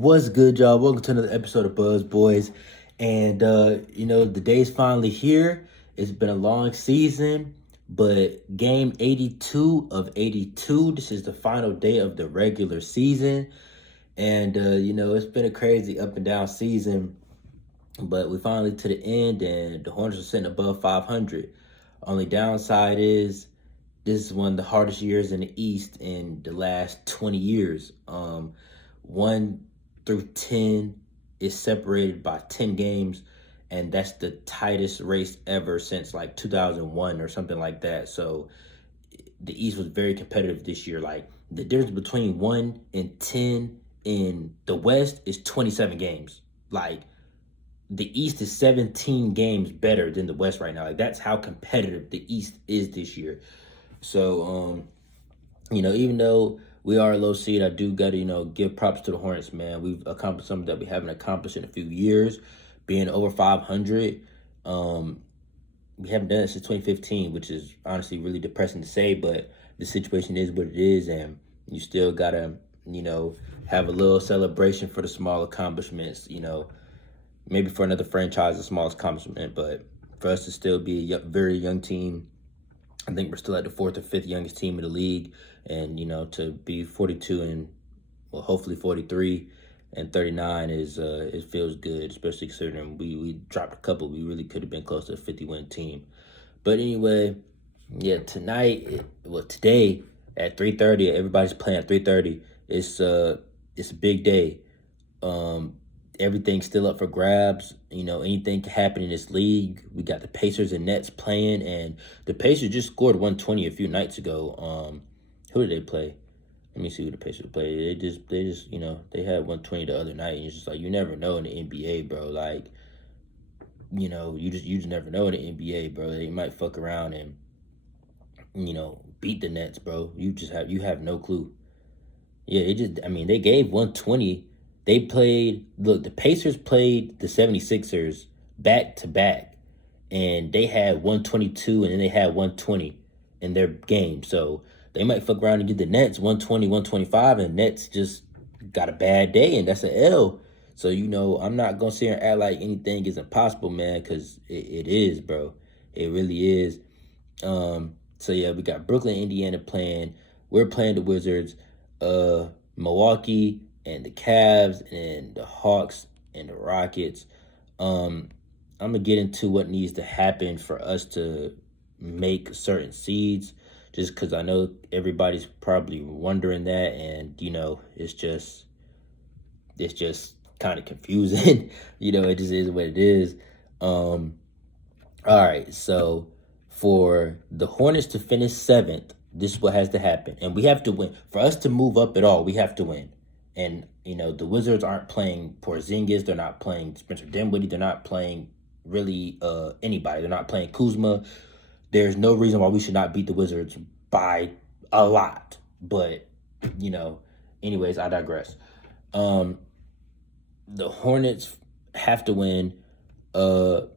What's good, y'all? Welcome to another episode of Buzz Boys. And, the day's finally here. It's been a long season, but game 82 of 82, this is the final day of the regular season. And, it's been a crazy up and down season, but we finally to the end, and the Hornets are sitting above 500. Only downside is this is one of the hardest years in the East in the last 20 years. 1 through 10 is separated by 10 games, and that's the tightest race ever since like 2001 or something like that. So the East was very competitive this year. Like the difference between 1 and 10 in the West is 27 games. Like the East is 17 games better than the West right now. Like that's how competitive the East is this year. So, even though we are a low seed, I do got to, give props to the Hornets, man. We've accomplished something that we haven't accomplished in a few years, being over 500. We haven't done it since 2015, which is honestly really depressing to say, but the situation is what it is, and you still got to, have a little celebration for the small accomplishments, maybe for another franchise, a small accomplishment, but for us to still be a very young team, I think we're still at the 4th or 5th youngest team in the league. And, to be 42 and, well, hopefully 43 and 39 is, it feels good, especially considering we dropped a couple. We really could have been close to a 50-win team. But anyway, yeah, today at 3:30, everybody's playing at 3:30. It's a big day. Everything's still up for grabs. Anything can happen in this league. We got the Pacers and Nets playing, and the Pacers just scored 120 a few nights ago. Who did they play? Let me see who the Pacers played. They just, they had 120 the other night, and it's just like you never know in the NBA, bro. Like, you just never know in the NBA, bro. They might fuck around and, beat the Nets, bro. You have no clue. Yeah, they gave 120. The Pacers played the 76ers back to back, and they had 122 and then they had 120 in their game. So they might fuck around and get the Nets 120, 125, and Nets just got a bad day, and that's an L. So, I'm not going to sit here and act like anything is impossible, man, because it is, bro. It really is. So, yeah, we got Brooklyn, Indiana playing. We're playing the Wizards. Milwaukee and the Cavs and the Hawks and the Rockets. I'm going to get into what needs to happen for us to make certain seeds, just because I know everybody's probably wondering that, and, it's just kind of confusing. It just is what it is. All right, so for the Hornets to finish 7th, this is what has to happen, and we have to win. For us to move up at all, we have to win. And, the Wizards aren't playing Porzingis. They're not playing Spencer Dinwiddie. They're not playing really anybody. They're not playing Kuzma. There's no reason why we should not beat the Wizards by a lot. But, anyways, I digress. The Hornets have to win. The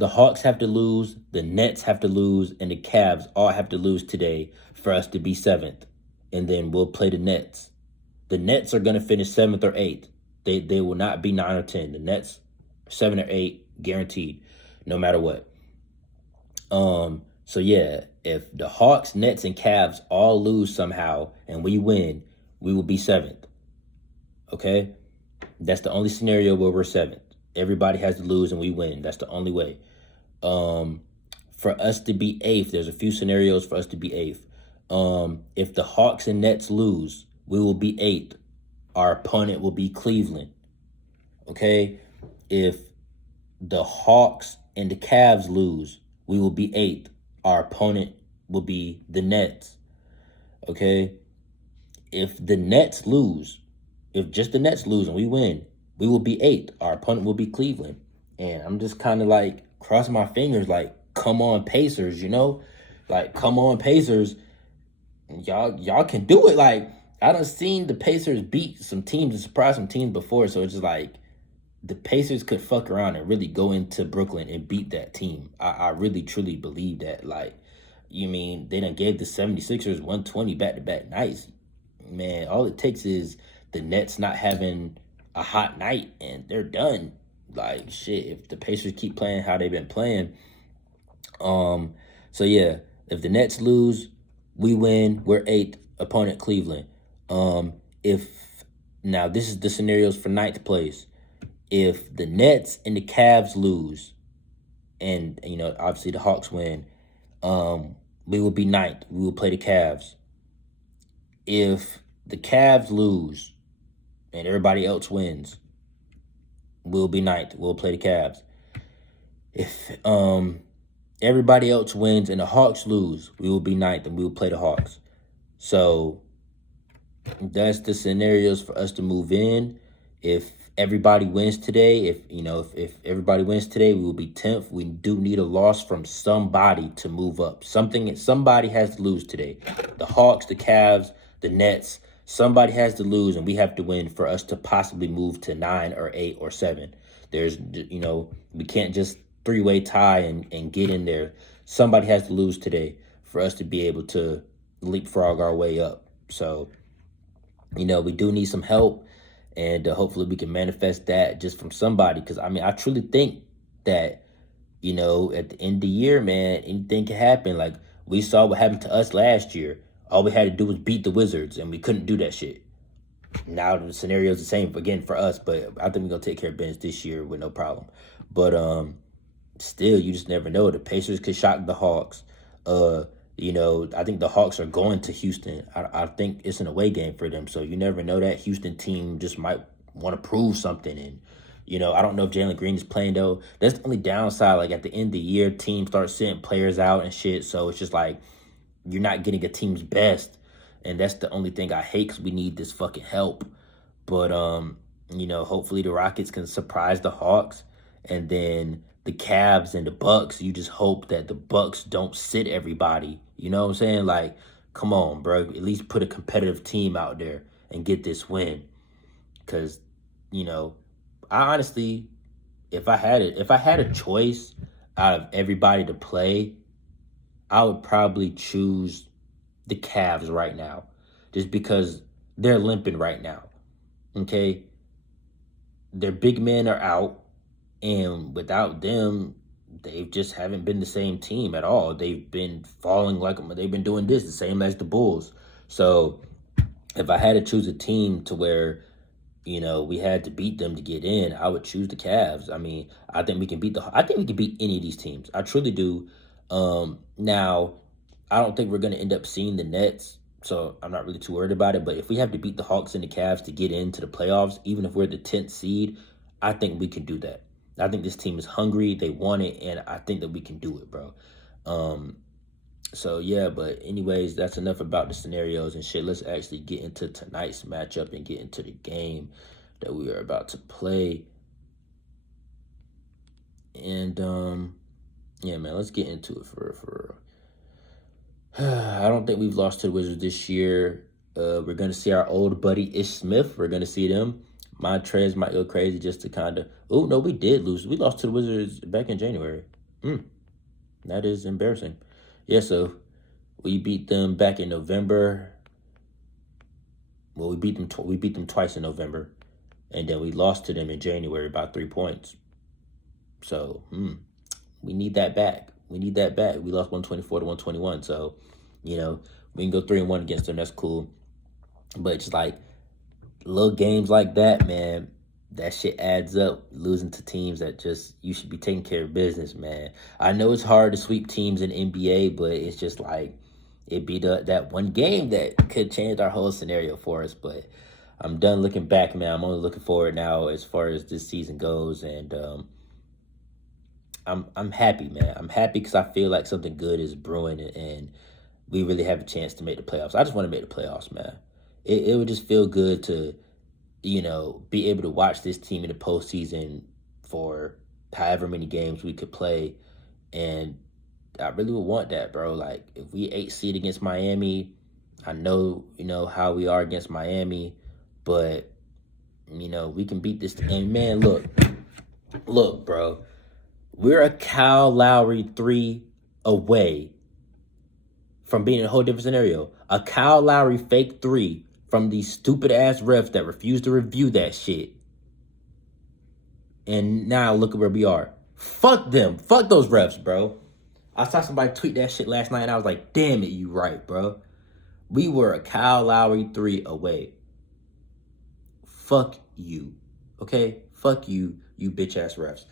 Hawks have to lose. The Nets have to lose. And the Cavs all have to lose today for us to be 7th. And then we'll play the Nets. The Nets are going to finish 7th or 8th. They will not be 9 or 10. The Nets are 7 or 8, guaranteed, no matter what. So, yeah, if the Hawks, Nets, and Cavs all lose somehow and we win, we will be 7th. Okay? That's the only scenario where we're 7th. Everybody has to lose and we win. That's the only way. For us to be 8th, there's a few scenarios for us to be 8th. If the Hawks and Nets lose, we will be 8th. Our opponent will be Cleveland. Okay? If the Hawks and the Cavs lose, we will be 8th. Our opponent will be the Nets. Okay? If the Nets lose, if just the Nets lose and we win, we will be 8th. Our opponent will be Cleveland. And I'm just kind of like crossing my fingers like, come on, Pacers, Like, come on, Pacers. Y'all can do it. Like, I done seen the Pacers beat some teams and surprise some teams before, so it's just like the Pacers could fuck around and really go into Brooklyn and beat that team. I really, truly believe that. Like, they done gave the 76ers 120 back-to-back nights. Man, all it takes is the the Nets not having a hot night and they're done. Like shit, if the Pacers keep playing how they've been playing, so yeah, if the Nets lose, we win. We're eighth. Opponent Cleveland. If now this is the scenarios for ninth place. If the Nets and the Cavs lose, and obviously the Hawks win, we will be ninth. We will play the Cavs. If the Cavs lose and everybody else wins, we'll be ninth. We'll play the Cavs. If everybody else wins and the Hawks lose, we will be ninth and we will play the Hawks. So that's the scenarios for us to move in. If everybody wins today, if everybody wins today, we will be 10th. We do need a loss from somebody to move up. Somebody has to lose today. The Hawks, the Cavs, the Nets, somebody has to lose, and we have to win for us to possibly move to 9 or 8 or 7. There's, we can't just three-way tie and get in there. Somebody has to lose today for us to be able to leapfrog our way up. So, we do need some help, and hopefully we can manifest that just from somebody. Because, I truly think that, at the end of the year, man, anything can happen. Like, we saw what happened to us last year. All we had to do was beat the Wizards, and we couldn't do that shit. Now the scenario is the same, again, for us, but I think we're going to take care of business this year with no problem. But still, you just never know. The Pacers could shock the Hawks. I think the Hawks are going to Houston. I think it's an away game for them, so you never know. That Houston team just might want to prove something. And, I don't know if Jalen Green is playing, though. That's the only downside. Like, at the end of the year, teams start sending players out and shit, so it's just like you're not getting a team's best. And that's the only thing I hate, because we need this fucking help. But, hopefully the Rockets can surprise the Hawks. And then the Cavs and the Bucks, you just hope that the Bucks don't sit everybody. You know what I'm saying? Like, come on, bro. At least put a competitive team out there and get this win. Because, I honestly, if I had a choice out of everybody to play, I would probably choose the Cavs right now, just because they're limping right now. Okay, their big men are out, and without them, they just haven't been the same team at all. They've been falling like they've been doing this the same as the Bulls. So if I had to choose a team to where we had to beat them to get in, I would choose the Cavs. I think we can beat any of these teams. I truly do. Now, I don't think we're going to end up seeing the Nets, so I'm not really too worried about it. But if we have to beat the Hawks and the Cavs to get into the playoffs, even if we're the 10th seed, I think we can do that. I think this team is hungry. They want it, and I think that we can do it, bro. So, yeah, but anyways, that's enough about the scenarios and shit. Let's actually get into tonight's matchup and get into the game that we are about to play. And, yeah, man, let's get into it for I don't think we've lost to the Wizards this year. We're going to see our old buddy Ish Smith. We're going to see them. Montrez might go crazy just to kind of... Oh, no, we did lose. We lost to the Wizards back in January. That is embarrassing. Yeah, so we beat them back in November. Well, we beat them twice in November. And then we lost to them in January by 3 points. So, we need that back. We lost 124 to 121. So, we can go 3-1 against them. That's cool. But it's like little games like that, man, that shit adds up. Losing to teams that just, you should be taking care of business, man. I know it's hard to sweep teams in NBA, but it's just like, it'd be that one game that could change our whole scenario for us. But I'm done looking back, man. I'm only looking forward now as far as this season goes. And I'm happy, man. I'm happy because I feel like something good is brewing, and we really have a chance to make the playoffs. I just want to make the playoffs, man. It would just feel good to, be able to watch this team in the postseason for however many games we could play. And I really would want that, bro. Like, if we 8 seed against Miami, I know, how we are against Miami, but, we can beat this. And, man, look, bro. We're a Kyle Lowry 3 away from being in a whole different scenario. A Kyle Lowry fake 3 from these stupid ass refs that refuse to review that shit. And now look at where we are. Fuck them. Fuck those refs, bro. I saw somebody tweet that shit last night and I was like, damn it, you right, bro. We were a Kyle Lowry 3 away. Fuck you. Okay? Fuck you, you bitch ass refs.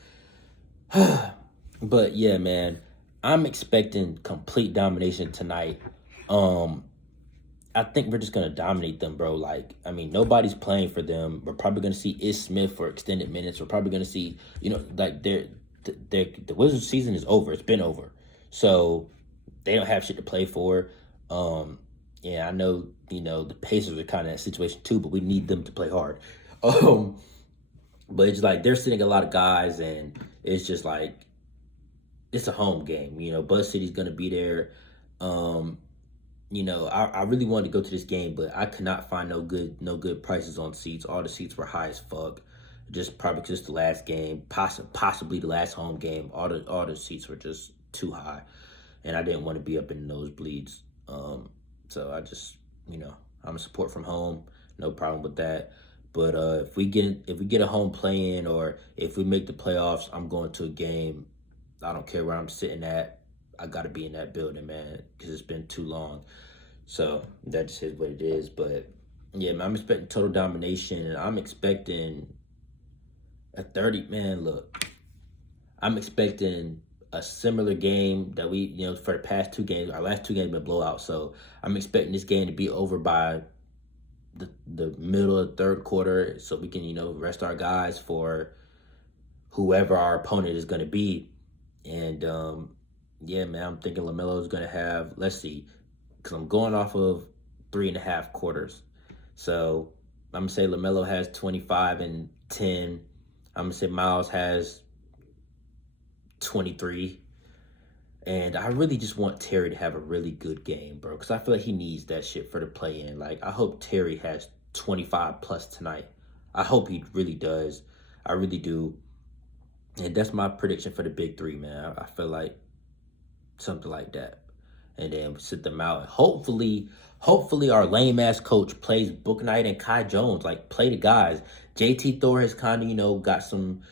But yeah, man, I'm expecting complete domination tonight. I think we're just gonna dominate them, bro. Like, I mean, nobody's playing for them. We're probably gonna see Is Smith for extended minutes. We're probably gonna see, like the Wizards season is over. It's been over, so they don't have shit to play for. Yeah, I know, the Pacers are kind of in that situation too, but we need them to play hard. But it's like they're sitting a lot of guys, and it's just like it's a home game. Buzz City's gonna be there. I really wanted to go to this game, but I could not find no good prices on seats. All the seats were high as fuck. Just probably just the last game, possibly the last home game. All the seats were just too high, and I didn't want to be up in the nosebleeds. So I just, I'm a support from home, no problem with that. But if we get a home play-in, or if we make the playoffs, I'm going to a game. I don't care where I'm sitting at. I got to be in that building, man, because it's been too long. So that just is what it is. But yeah, man, I'm expecting total domination, and I'm expecting a 30. Man, look, I'm expecting a similar game that we, for the past two games. Our last two games have been blowouts, so I'm expecting this game to be over by the middle of the third quarter, so we can, rest our guys for whoever our opponent is going to be. And yeah, man, I'm thinking LaMelo is going to have, let's see, because I'm going off of 3.5 quarters. So I'm going to say LaMelo has 25 and 10. I'm going to say Miles has 23. And I really just want Terry to have a really good game, bro, because I feel like he needs that shit for the play-in. Like, I hope Terry has 25 plus tonight. I hope he really does. I really do. And that's my prediction for the big three, man. I feel like something like that. And then we sit them out. And hopefully our lame-ass coach plays Book Knight and Kai Jones. Like, play the guys. JT Thor has kind of, got some,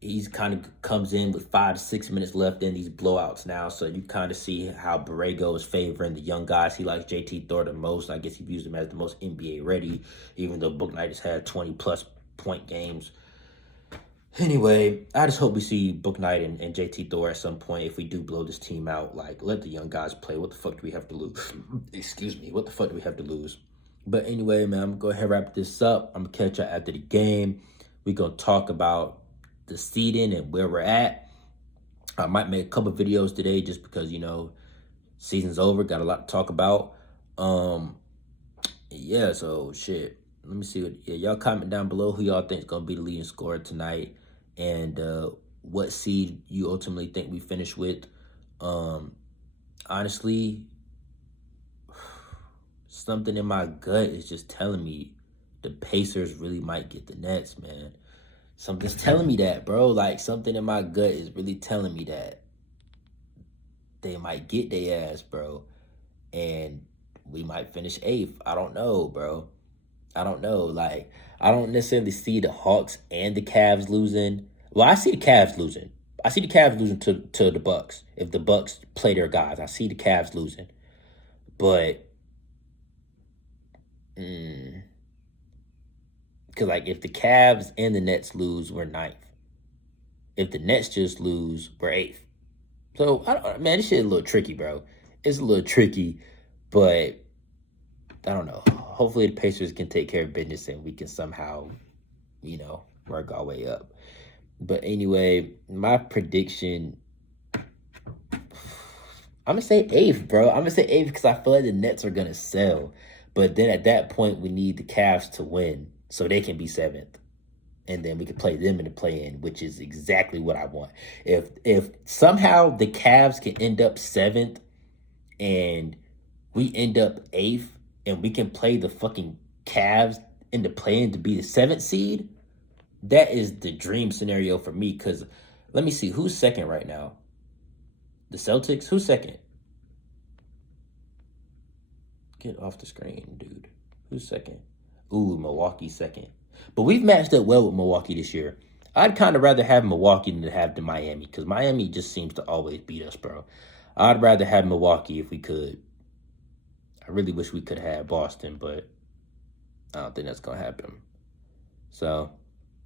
he's kind of comes in with 5 to 6 minutes left in these blowouts now. So you kind of see how Borrego is favoring the young guys. He likes JT Thor the most. I guess he views him as the most NBA ready, even though Book Knight has had 20-plus point games. Anyway, I just hope we see Book Knight and JT Thor at some point. If we do blow this team out, like, let the young guys play. What the fuck do we have to lose? Excuse me. What the fuck do we have to lose? But anyway, man, I'm going to go ahead and wrap this up. I'm going to catch you after the game. We're going to talk about the seeding and where we're at. I might make a couple videos today just because, season's over. Got a lot to talk about. Yeah, so shit. Let me see y'all comment down below who y'all think is going to be the leading scorer tonight, and what seed you ultimately think we finish with. Honestly, something in my gut is just telling me the Pacers really might get the Nets, man. Something's telling me that, bro. Like, something in my gut is really telling me that they might get their ass, bro. And we might finish 8th. I don't know, bro. I don't know. Like, I don't necessarily see the Hawks and the Cavs losing. Well, I see the Cavs losing. I see the Cavs losing to the Bucks. If the Bucks play their guys, I see the Cavs losing. But, because, like, if the Cavs and the Nets lose, we're 9th. If the Nets just lose, we're 8th. So, man, this shit is a little tricky, bro. It's a little tricky, but I don't know. Hopefully the Pacers can take care of business and we can somehow, work our way up. But anyway, my prediction, I'm going to say 8th, bro. I'm going to say 8th because I feel like the Nets are going to sell. But then at that point, we need the Cavs to win so they can be 7th. And then we can play them in the play-in, which is exactly what I want. If somehow the Cavs can end up 7th and we end up 8th, and we can play the fucking Cavs in the play-in to be the 7th seed, that is the dream scenario for me. Because let me see, who's second right now? The Celtics? Who's second? Get off the screen, dude. Who's second? Ooh, Milwaukee second. But we've matched up well with Milwaukee this year. I'd kind of rather have Milwaukee than to have the Miami because Miami just seems to always beat us, bro. I'd rather have Milwaukee if we could. I really wish we could have Boston, but I don't think that's going to happen. So,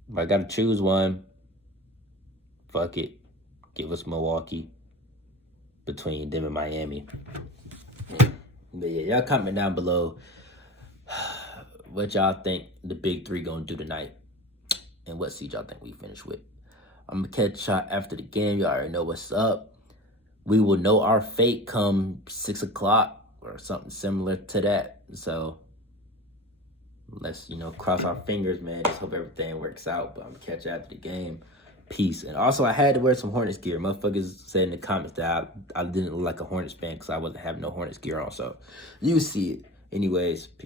if I got to choose one, fuck it. Give us Milwaukee between them and Miami. Yeah. But yeah, y'all comment down below what y'all think the big three gonna do tonight and what seed y'all think we finish with. I'm gonna catch y'all after the game. Y'all already know what's up. We will know our fate come 6 o'clock or something similar to that. So let's, cross our fingers, man. Just hope everything works out. But I'm gonna catch you after the game. Peace. And also, I had to wear some Hornets gear. Motherfuckers said in the comments that I didn't look like a Hornets fan because I wasn't having no Hornets gear on. So you see it. Anyways, peace.